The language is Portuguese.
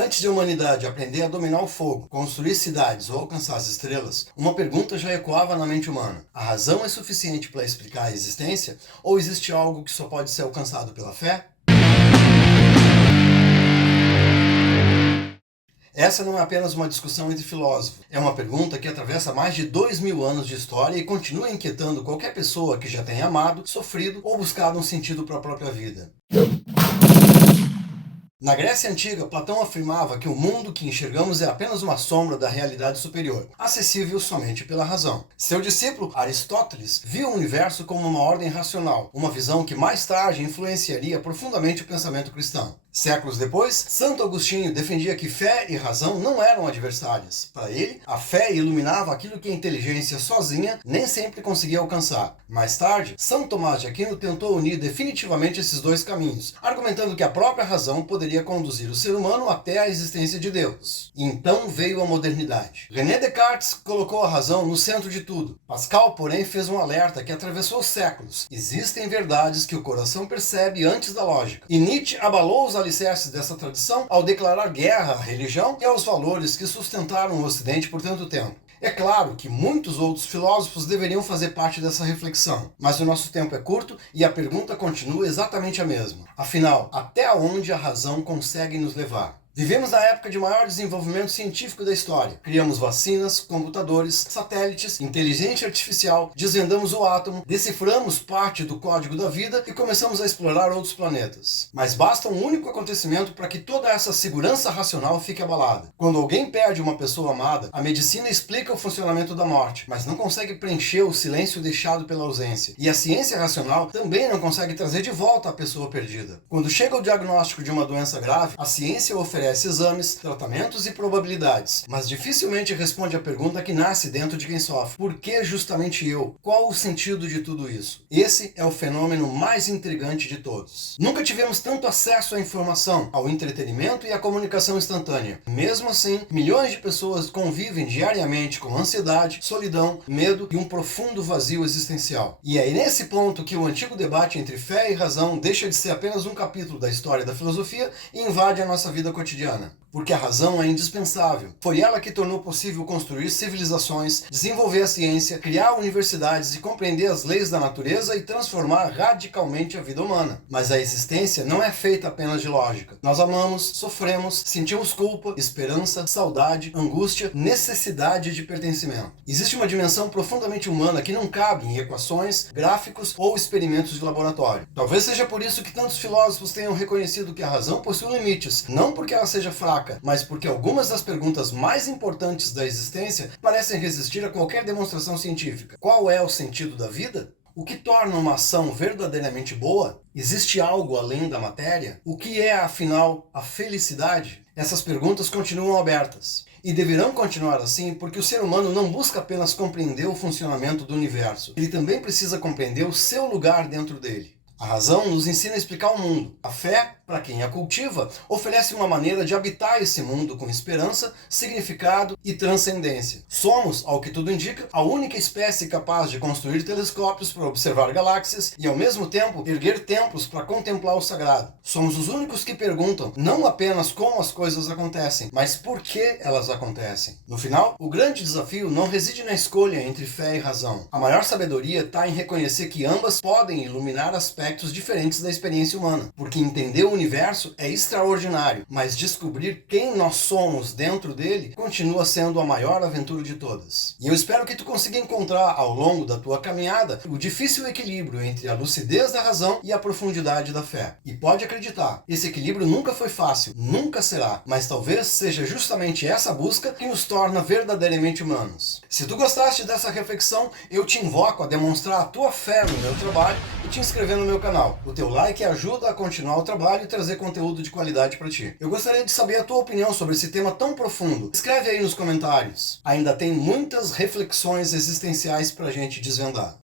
Antes de a humanidade aprender a dominar o fogo, construir cidades ou alcançar as estrelas, uma pergunta já ecoava na mente humana: a razão é suficiente para explicar a existência? Ou existe algo que só pode ser alcançado pela fé? Essa não é apenas uma discussão entre filósofos, é uma pergunta que atravessa mais de 2000 anos de história e continua inquietando qualquer pessoa que já tenha amado, sofrido ou buscado um sentido para a própria vida. Na Grécia Antiga, Platão afirmava que o mundo que enxergamos é apenas uma sombra da realidade superior, acessível somente pela razão. Seu discípulo, Aristóteles, viu o universo como uma ordem racional, uma visão que mais tarde influenciaria profundamente o pensamento cristão. Séculos depois, Santo Agostinho defendia que fé e razão não eram adversárias. Para ele, a fé iluminava aquilo que a inteligência sozinha nem sempre conseguia alcançar. Mais tarde, São Tomás de Aquino tentou unir definitivamente esses dois caminhos, argumentando que a própria razão poderia conduzir o ser humano até a existência de Deus. E então veio a modernidade. René Descartes colocou a razão no centro de tudo. Pascal, porém, fez um alerta que atravessou séculos. Existem verdades que o coração percebe antes da lógica. E Nietzsche abalou os alicerces dessa tradição ao declarar guerra à religião e aos valores que sustentaram o Ocidente por tanto tempo. É claro que muitos outros filósofos deveriam fazer parte dessa reflexão, mas o nosso tempo é curto e a pergunta continua exatamente a mesma. Afinal, até onde a razão consegue nos levar? Vivemos na época de maior desenvolvimento científico da história. Criamos vacinas, computadores, satélites, inteligência artificial, desvendamos o átomo, deciframos parte do código da vida e começamos a explorar outros planetas. Mas basta um único acontecimento para que toda essa segurança racional fique abalada. Quando alguém perde uma pessoa amada, a medicina explica o funcionamento da morte, mas não consegue preencher o silêncio deixado pela ausência. E a ciência racional também não consegue trazer de volta a pessoa perdida. Quando chega o diagnóstico de uma doença grave, a ciência oferece exames, tratamentos e probabilidades, mas dificilmente responde à pergunta que nasce dentro de quem sofre: por que justamente eu? Qual o sentido de tudo isso? Esse é o fenômeno mais intrigante de todos. Nunca tivemos tanto acesso à informação, ao entretenimento e à comunicação instantânea. Mesmo assim, milhões de pessoas convivem diariamente com ansiedade, solidão, medo e um profundo vazio existencial. E é nesse ponto que o antigo debate entre fé e razão deixa de ser apenas um capítulo da história da filosofia e invade a nossa vida cotidiana. Porque a razão é indispensável. Foi ela que tornou possível construir civilizações, desenvolver a ciência, criar universidades e compreender as leis da natureza e transformar radicalmente a vida humana. Mas a existência não é feita apenas de lógica. Nós amamos, sofremos, sentimos culpa, esperança, saudade, angústia, necessidade de pertencimento. Existe uma dimensão profundamente humana que não cabe em equações, gráficos ou experimentos de laboratório. Talvez seja por isso que tantos filósofos tenham reconhecido que a razão possui limites, não porque ela seja fraca, mas porque algumas das perguntas mais importantes da existência parecem resistir a qualquer demonstração científica. Qual é o sentido da vida? O que torna uma ação verdadeiramente boa? Existe algo além da matéria? O que é, afinal, a felicidade? Essas perguntas continuam abertas. E deverão continuar assim porque o ser humano não busca apenas compreender o funcionamento do universo. Ele também precisa compreender o seu lugar dentro dele. A razão nos ensina a explicar o mundo. A fé, para quem a cultiva, oferece uma maneira de habitar esse mundo com esperança, significado e transcendência. Somos, ao que tudo indica, a única espécie capaz de construir telescópios para observar galáxias e, ao mesmo tempo, erguer templos para contemplar o sagrado. Somos os únicos que perguntam não apenas como as coisas acontecem, mas por que elas acontecem. No final, o grande desafio não reside na escolha entre fé e razão. A maior sabedoria está em reconhecer que ambas podem iluminar aspectos diferentes da experiência humana, porque entender o universo é extraordinário, mas descobrir quem nós somos dentro dele continua sendo a maior aventura de todas. E eu espero que tu consiga encontrar ao longo da tua caminhada o difícil equilíbrio entre a lucidez da razão e a profundidade da fé. E pode acreditar, esse equilíbrio nunca foi fácil, nunca será, mas talvez seja justamente essa busca que nos torna verdadeiramente humanos. Se tu gostaste dessa reflexão, eu te invoco a demonstrar a tua fé no meu trabalho e te inscrever no meu canal. O teu like ajuda a continuar o trabalho e trazer conteúdo de qualidade para ti. Eu gostaria de saber a tua opinião sobre esse tema tão profundo. Escreve aí nos comentários. Ainda tem muitas reflexões existenciais para a gente desvendar.